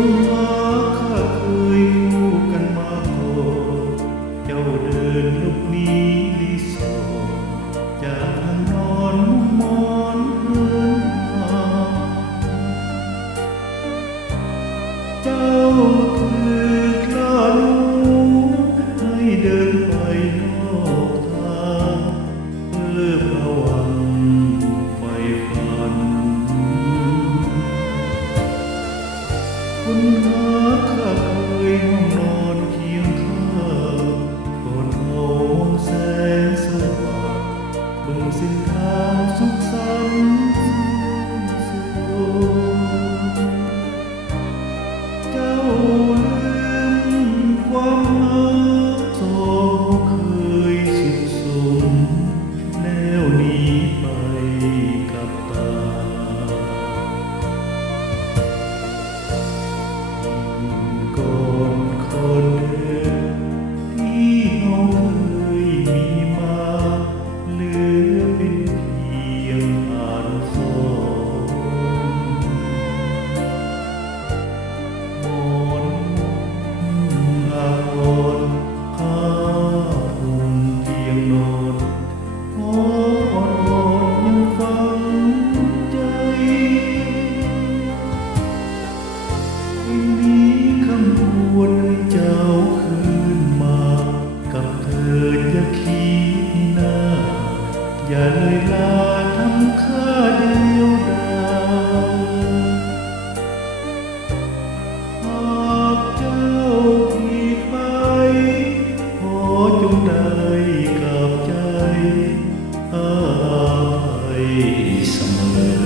นหาข้าเคยคู่กันมาก่อนเจ้าเดินลุกนี้ลีสอดจากทางนอนมุมมอนเฮือนหาเจ้าคือคลาดให้เดินไปนอกทางเพื่อภวังไฟฝันคนหาข้าเคยห้องนอนเคียงข้างก่อนเอามองแสงสว่างเบิ่งเส้นทางสุขสันต์สุขเจ้าลืมความรักสองเคยสุขสมแล้วหนีไปกับตาก่อนคนเดิมที่เราเคยมีมาเหลือเป็นเพียงอ่านสอนมอนอาพรผ้าห่มเตียงนอนอ่อนยังฝังใจมีคำพูดให้เจ้าคืนมากับเธออย่าคิดหน้าอย่าเลยลาทำข้าเดียวดายหากเจ้าผิดไปขอจงได้กับใจอาภัยเสมอ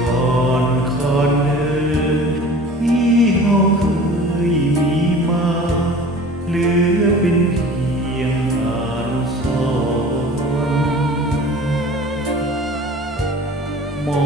ก่อนคนเดินที่เราเคยมีมาเหลือเป็นเพียงอนุสรณ์มอ